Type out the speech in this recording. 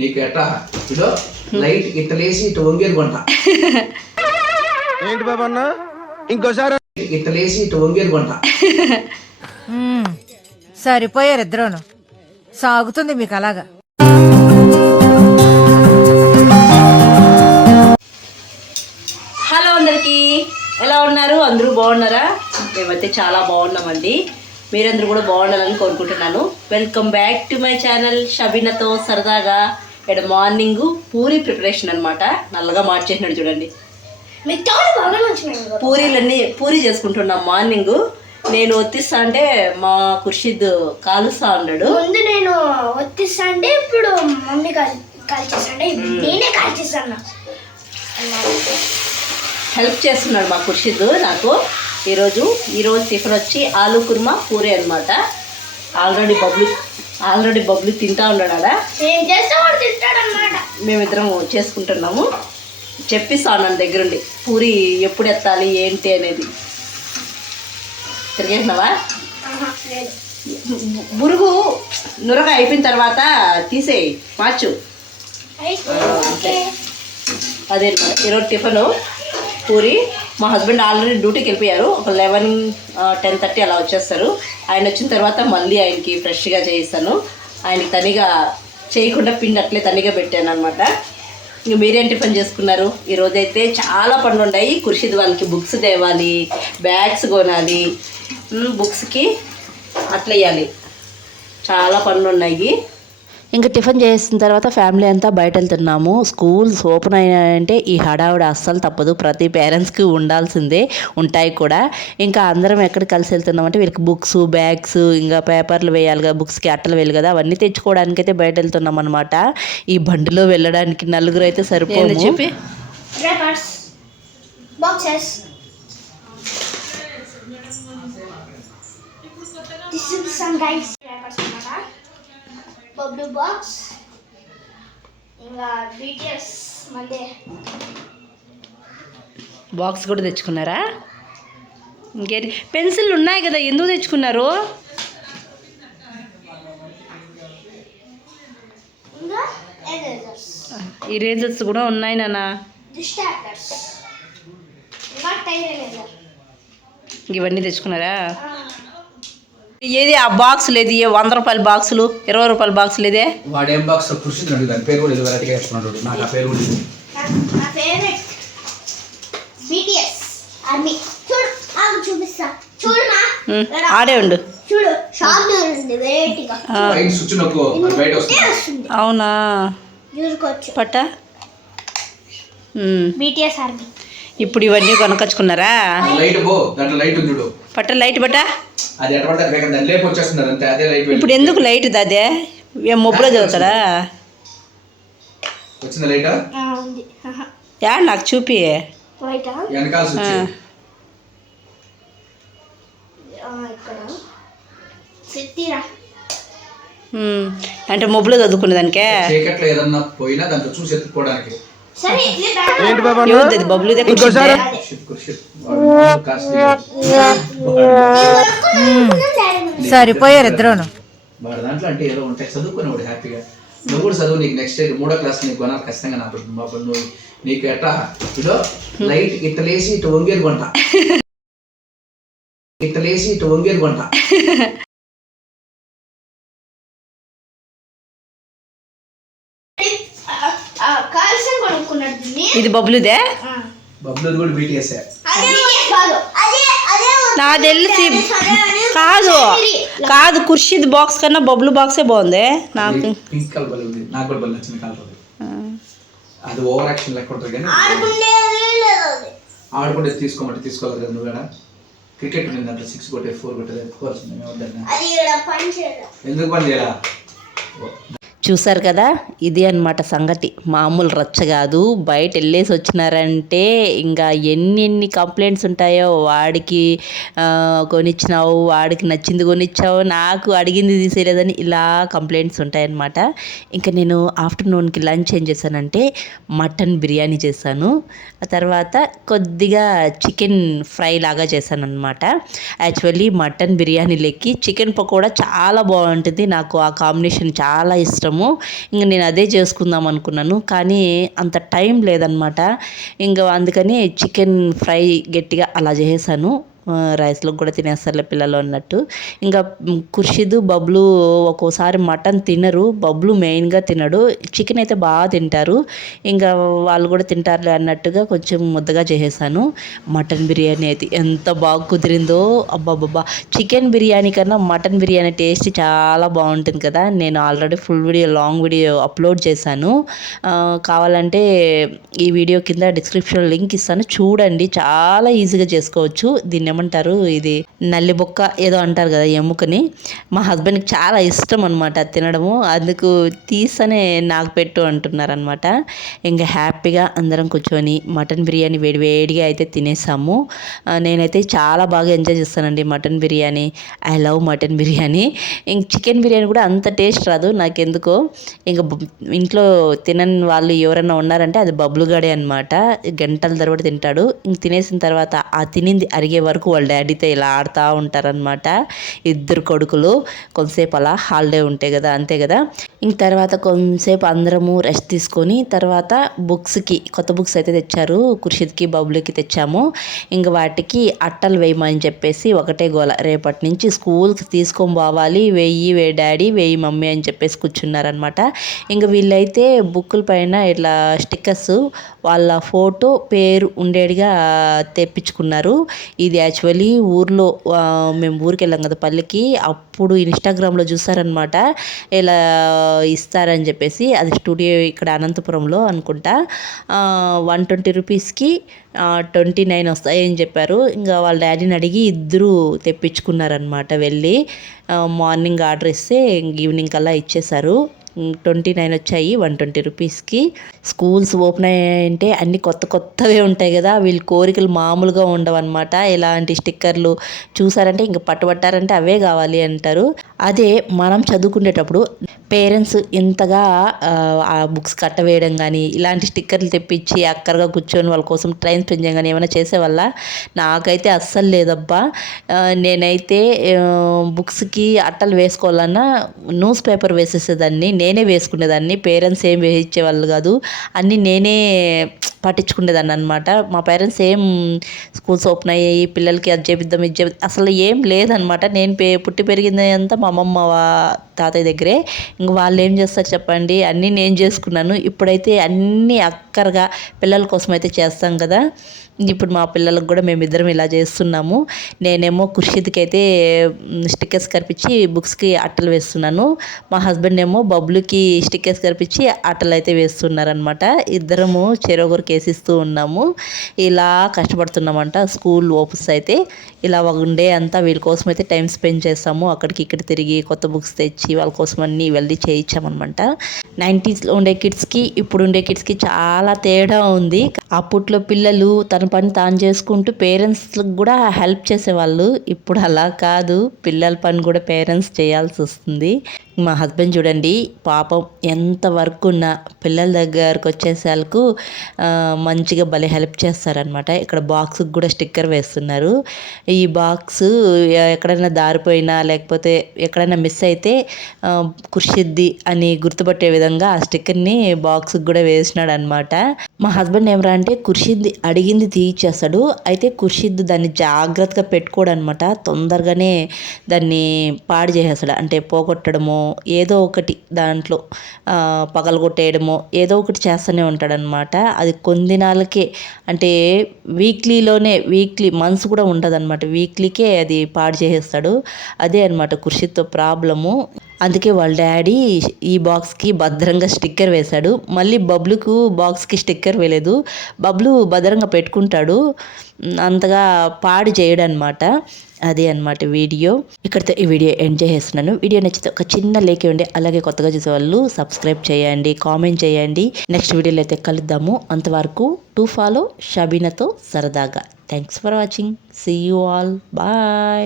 నీకు ఎట్లా ఇదో లైట్ ఇట్లా లేసి ఇట్లా వంగేది కొంట. ఏంటి బాబా అన్న ఇంకోసారి ఇట్లా లేసి ఇట్లా వంగేది కొంట. సరిపోయారు ఇద్దరును. సాగుతుంది మీకు అలాగా. హలో అందరికీ, ఎలా ఉన్నారు? అందరూ బాగున్నారా? మేమైతే చాలా బాగున్నామండి. మీరందరూ కూడా బాగుండాలని కోరుకుంటున్నాను. Welcome back to my channel షబీనాతో సరదాగా. ఇక్కడ మార్నింగ్ పూరి ప్రిపరేషన్ అనమాట. నల్లగా మార్చేసినాడు చూడండి. పూరి చేసుకుంటున్నాం మార్నింగ్. నేను ఒత్తిస్తా అంటే మా ఖుర్షిద్ కాలుస్తా ఉన్నాడు. ముందు నేను ఒత్తిస్తా అంటే ఇప్పుడు మమ్మీ కాల్చేస్తా, నేనే కాల్చేస్తాను. హెల్ప్ చేస్తున్నాడు మా ఖుర్షిద్ నాకు. ఈరోజు టిఫిన్ వచ్చి ఆలూ కుర్మా పూరి అనమాట. ఆల్రెడీ బబ్లు తింటా ఉన్నాడా. మేమిద్దరం చేసుకుంటున్నాము. చెప్పిస్తాను నన్ను దగ్గరుండి పూరి ఎప్పుడు ఎత్తాలి ఏంటి అనేది. తిరిగేసినావా? బురుగు నురగ అయిపోయిన తర్వాత తీసేయి, మార్చు. అదే ఈరోజు టిఫిన్ పూరి. మా హస్బెండ్ ఆల్రెడీ డ్యూటీకి వెళ్ళిపోయారు. ఒక 11-10:30 అలా వచ్చేస్తారు. ఆయన వచ్చిన తర్వాత మళ్ళీ ఆయనకి ఫ్రెష్గా చేయిస్తాను. ఆయనకి తనిగా చేయకుండా పిండి అట్లే తనిగా పెట్టాను అనమాట. ఇంక మీరేం టిఫిన్ చేసుకున్నారు? ఈరోజైతే చాలా పనులు ఉన్నాయి. ఖుర్షిద్ వాళ్ళకి బుక్స్ తేవాలి, బ్యాగ్స్ కొనాలి, బుక్స్కి అట్లా వేయాలి. చాలా పనులు ఉన్నాయి. ఇంకా టిఫిన్ చేసిన తర్వాత ఫ్యామిలీ అంతా బయట వెళ్తున్నాము. స్కూల్స్ ఓపెన్ అయ్యాయంటే ఈ హడావుడి అస్సలు తప్పదు. ప్రతి పేరెంట్స్కి ఉండాల్సిందే, ఉంటాయి కూడా. ఇంకా అందరం ఎక్కడ కలిసి వెళ్తున్నామంటే వీళ్ళకి బుక్స్, బ్యాగ్స్, ఇంకా పేపర్లు వేయాలి కదా, బుక్స్కి అట్టలు వేయాలి కదా, అవన్నీ తెచ్చుకోవడానికి అయితే బయట వెళ్తున్నాం అనమాట. ఈ బండిలో వెళ్ళడానికి నలుగురు అయితే సరిపోదు. చెప్పి బబ్లు బాక్స్, ఇంకా BTS మళ్ళీ బాక్స్ కూడా తెచ్చుకున్నారా? ఇంకేంటి? పెన్సిల్ ఉన్నాయి కదా, ఎందుకు తెచ్చుకున్నారు? ఇంకా ఎరేజర్స్, ఇరేజర్స్ కూడా ఉన్నాయి నాన్న. డిస్ట్రాక్టర్స్, ఇంకా టైర్ ఎరేజర్. ఇవన్నీ తెచ్చుకున్నారా? ఏది ఆ బాక్స్ లేదు? 100 రూపాయల బాక్సులు, 20 రూపాయల బాక్సులు ఇదే. వాడేం బాక్స్ కృషి దాని పేరు కూడా వెరైటీగా వేసుకున్నాడు. నాకు ఆ పేరు కూడా నా ఫేవరెట్ BTS ఆర్మీ. చూడు, చూపిస్తా. చూడుమా, ఆడే ఉండు. చూడు, షాప్ ఉంది వెరైటీగా. స్విచ్ నొక్కు, బయట వస్తుంది. అవునా? చూసుకోవచ్చు. పట్ట BTS ఆర్మీ. ఇప్పుడు ఇవన్నీ కొనకొచ్చుకున్నారా? లైట్ పో, దాంట్లో లైట్ ఉంది చూడు. పట్ట లైట్ పట్ట. అది ఎట్ట పడితే వేగం దాన్ని లేపు వచ్చేస్తున్నారు అంతే. అదే లైట్. ఇప్పుడు ఎందుకు లైట్ అదే? ఏం మొబ్బులో చదువుతాడా? వచ్చింది లైట్ ఉంది. యా నాకు చూపి. వైట్ వెనకాల స్విచ్. ఇక్కడ సెట్టిరా. అంటే మొబ్బులో చదువుకునే దానికే. చీకట్లో ఏదన్నా పోయినా దాంట్లో చూసి ఎత్తుకోవడానికి. సరే, ఏంటి బాబా ఏముంది బబ్లు సరిపోయారు ఇద్దరును. వాడు దాంట్లో అంటే ఏదో ఉంటాయి, చదువుకునేవాడు హ్యాపీగా. నువ్వు కూడా చదువు. నీకు నెక్స్ట్ 3వ క్లాస్ నీకు కొనాలి ఖచ్చితంగా. నా బాబు నువ్వు నీకు ఎట్లా ఇదో లైట్ ఇట్లా లేసి ఇట్లా వంగేది కొంట. ఇట్లా లేసి ఇట్లా వంగేది కొంట. కాల్సిన కొనుక్కున్నాడు. ఇది బబ్లుదే. బబ్లు కూడా BTS. నా తెలిసి కాదు, ఖుర్షిద్ బాక్స్ కన్నా బబ్లు బాక్సే బాగుంది నాకు. పింక్ కలర్ ఉంది, నాకు కూడా బల్ నచ్చిన కలర్. అది ఓవర్ యాక్షన్ లెక్క ఉంటుంది కానీ ఆడుకుంటే తీసుకోమంటే తీసుకోవాలి కదా. నువ్వు కూడా క్రికెట్ ఉంది దాంట్లో 6 కొట్టే 4 కొట్టేది ఎత్తుకోవాల్సింది. మేము వద్దన్నా ఎందుకు పని చేయాలా? చూసారు కదా, ఇది అన్నమాట సంగతి. మామూలు రచ్చ కాదు. బయట వెళ్ళేసి వచ్చినారంటే ఇంకా ఎన్ని కంప్లైంట్స్ ఉంటాయో. వాడికి కొనిచ్చినావు, వాడికి నచ్చింది కొనిచ్చావు, నాకు అడిగింది తీసేయలేదని ఇలా కంప్లైంట్స్ ఉంటాయన్నమాట. ఇంకా నేను ఆఫ్టర్నూన్కి లంచ్ ఏం చేశానంటే మటన్ బిర్యానీ చేశాను. ఆ తర్వాత కొద్దిగా చికెన్ ఫ్రై లాగా చేశాను అనమాట. యాక్చువల్లీ మటన్ బిర్యానీలోకి చికెన్ పకోడా చాలా బాగుంటుంది. నాకు ఆ కాంబినేషన్ చాలా ఇష్టం. ఇష్టము. ఇంక నేను అదే చేసుకుందాం అనుకున్నాను, కానీ అంత టైం లేదనమాట. ఇంకా అందుకని చికెన్ ఫ్రై గట్టిగా అలా చేసేసాను. రైస్లోకి కూడా తినేస్తారులే పిల్లలు అన్నట్టు. ఇంకా ఖుర్షిద్ బబ్లు ఒక్కోసారి మటన్ తినరు, బబ్లు మెయిన్గా తినడు. చికెన్ అయితే బాగా తింటారు, ఇంకా వాళ్ళు కూడా తింటారులే అన్నట్టుగా కొంచెం ముద్దగా చేసేసాను. మటన్ బిర్యానీ అయితే ఎంత బాగా కుదిరిందో, అబ్బాబ్బా. చికెన్ బిర్యానీ కన్నా మటన్ బిర్యానీ టేస్ట్ చాలా బాగుంటుంది కదా. నేను already full video, long video upload చేశాను. కావాలంటే ఈ వీడియో కింద డిస్క్రిప్షన్లో లింక్ ఇస్తాను, చూడండి. చాలా ఈజీగా చేసుకోవచ్చు. దీన్ని ఏమంటారు, ఇది నల్లి బొక్క ఏదో అంటారు కదా, ఎముకని. మా హస్బెండ్కి చాలా ఇష్టం అనమాట తినడము, అందుకు తీసనే నాకు పెట్టు అంటున్నారనమాట. ఇంకా హ్యాపీగా అందరం కూర్చొని మటన్ బిర్యానీ వేడివేడిగా అయితే తినేసాము. నేనైతే చాలా బాగా ఎంజాయ్ చేస్తానండి mutton biryani. I love mutton biryani. ఇంక చికెన్ బిర్యానీ కూడా అంత టేస్ట్ రాదు నాకెందుకో. ఇంకా ఇంట్లో తినని వాళ్ళు ఎవరైనా ఉన్నారంటే అది బబ్లుగాడే అనమాట. గంటల తరబడి తింటాడు. ఇంక తినేసిన తర్వాత ఆ తినింది అరిగే వరకు వాళ్ళ డాడీతో ఇలా ఆడుతూ ఉంటారనమాట. ఇద్దరు కొడుకులు. కొంతసేపు అలా హాలిడే ఉంటే కదా, అంతే కదా. ఇంక తర్వాత కొంతసేపు అందరము రెస్ట్ తీసుకొని తర్వాత బుక్స్కి కొత్త బుక్స్ అయితే తెచ్చారు. ఖుర్షిద్కి బబ్లుకి తెచ్చాము. ఇంక వాటికి అట్టలు వేయమని చెప్పేసి ఒకటే గోల, రేపటి నుంచి స్కూల్కి తీసుకొని పోవాలి, వెయ్యి డాడీ వెయ్యి మమ్మీ అని చెప్పేసి కూర్చున్నారనమాట. ఇంక వీళ్ళైతే బుక్కుల పైన ఇట్లా స్టిక్కర్స్ వాళ్ళ ఫోటో పేరు ఉండేటిగా తెప్పించుకున్నారు. ఇది యాక్చువల్లీ ఊర్లో మేము ఊరికి వెళ్ళాం కదా పల్లెకి, అప్పుడు ఇన్స్టాగ్రామ్లో చూసారనమాట ఇలా ఇస్తారని చెప్పేసి. అది స్టూడియో ఇక్కడ అనంతపురంలో అనుకుంటా. 120 రూపీస్కి 29 వస్తాయని చెప్పారు. ఇంకా వాళ్ళ డాడీని అడిగి ఇద్దరు తెప్పించుకున్నారనమాట. వెళ్ళి మార్నింగ్ ఆర్డర్ ఇస్తే ఈవినింగ్ కల్లా ఇచ్చేశారు. 29 వచ్చాయి 120 రూపీస్కి. స్కూల్స్ ఓపెన్ అయ్యాయంటే అన్ని కొత్తవే ఉంటాయి కదా. వీళ్ళ కోరికలు మామూలుగా ఉండవన్నమాట. ఇలాంటి స్టిక్కర్లు చూసారంటే ఇంక పట్టుబట్టారంటే అవే కావాలి అంటారు. అదే మనం చదువుకునేటప్పుడు పేరెంట్స్ ఇంతగా ఆ బుక్స్ కట్టవేయడం కానీ, ఇలాంటి స్టిక్కర్లు తెప్పించి అక్కడగా కూర్చొని వాళ్ళ కోసం టైం స్పెండ్ చేయడం కానీ ఏమైనా చేసేవాళ్ళ. నాకైతే అస్సలు లేదబ్బా. నేనైతే బుక్స్కి అట్టలు వేసుకోవాలన్నా న్యూస్ పేపర్ వేసేసేదాన్ని, నేనే వేసుకునేదాన్ని. పేరెంట్స్ ఏం వేయించేవాళ్ళు కాదు, అన్నీ నేనే పట్టించుకునేదాన్ని అనమాట. మా పేరెంట్స్ ఏం స్కూల్స్ ఓపెన్ అయ్యాయి పిల్లలకి అది చేపిద్దాం ఇది చేపిద్దాం అసలు ఏం లేదనమాట. నేను పుట్టి పెరిగింది అంతా మా అమ్మమ్మ తాతయ్య దగ్గరే. ఇంక వాళ్ళు ఏం చేస్తారు చెప్పండి, అన్నీ నేను చేసుకున్నాను. ఇప్పుడైతే అన్నీ అక్కరగా పిల్లల కోసం అయితే చేస్తాం కదా. ఇప్పుడు మా పిల్లలకు కూడా మేమిద్దరం ఇలా చేస్తున్నాము. నేనేమో ఖుర్షిద్కి అయితే స్టిక్కర్స్ కరిపించి బుక్స్కి అట్టలు వేస్తున్నాను. మా హస్బెండ్ ఏమో బబ్లుకి స్టిక్కర్స్ కరిపించి అట్టలు అయితే వేస్తున్నారనమాట. ఇద్దరము చెరొకరికి వేసిస్తూ ఉన్నాము. ఇలా కష్టపడుతున్నామంట. స్కూల్ ఓపెన్స్ అయితే ఇలా ఉండే అంతా వీళ్ళ కోసం అయితే టైం స్పెండ్ చేస్తాము. అక్కడికి ఇక్కడ తిరిగి కొత్త బుక్స్ తెచ్చి వాళ్ళ కోసం అన్నీ వెళ్ళి చేయించామన్నమాట. 90స్లో ఉండే కిడ్స్కి ఇప్పుడు ఉండే కిడ్స్కి చాలా తేడా ఉంది. అప్పట్లో పిల్లలు తన పని తాను చేసుకుంటూ పేరెంట్స్కి కూడా హెల్ప్ చేసేవాళ్ళు. ఇప్పుడు అలా కాదు, పిల్లల పని కూడా పేరెంట్స్ చేయాల్సి వస్తుంది. మా హస్బెండ్ చూడండి పాపం ఎంత వర్క్ ఉన్నా పిల్లల దగ్గరకు వచ్చేసరికి మంచిగా భలే హెల్ప్ చేస్తారనమాట. ఇక్కడ బాక్స్కి కూడా స్టిక్కర్ వేస్తున్నారు. ఈ బాక్స్ ఎక్కడైనా దారిపోయినా లేకపోతే ఎక్కడైనా మిస్ అయితే ఖుర్షిద్ది అని గుర్తుపట్టే విధంగా ఆ స్టిక్కర్ని బాక్స్కి కూడా వేసినాడు అనమాట. మా హస్బెండ్ ఏమరా అంటే ఖుర్షిద్ అడిగింది తీయిచ్చేస్తాడు. అయితే ఖుర్షిద్ దాన్ని జాగ్రత్తగా పెట్టుకోడు అనమాట. తొందరగానే దాన్ని పాడు చేసేస్తాడు. అంటే పోగొట్టడమో ఏదో ఒకటి దాంట్లో పగలగొట్టేయడమో ఏదో ఒకటి చేస్తూనే ఉంటాడనమాట. అది కొన్ని దినాలకే, అంటే వీక్లీ మంత్స్ కూడా ఉండదు అనమాట, వీక్లీకే అది పాడు చేసేస్తాడు. అదే అనమాట ఖుర్షిద్తో ప్రాబ్లము. అందుకే వాళ్ళ డాడీ ఈ బాక్స్కి భద్రంగా స్టిక్కర్ వేశాడు. మళ్ళీ బబ్లుకు బాక్స్కి స్టిక్కర్ వేయలేదు. బబ్లు భద్రంగా పెట్టుకుంటాడు, అంతగా పాడు చేయడనమాట. అదే అనమాట వీడియో. ఇక్కడితో ఈ వీడియో ఎండ్ చేసేస్తున్నాను. వీడియో నచ్చితే ఒక చిన్న లైక్ ఇవ్వండి. అలాగే కొత్తగా చూసేవాళ్ళు సబ్స్క్రైబ్ చేయండి, కామెంట్ చేయండి. నెక్స్ట్ వీడియోలో అయితే కలుద్దాము. అంతవరకు టు ఫాలో షబీనాతో సరదాగా. Thanks for watching. See you all. Bye.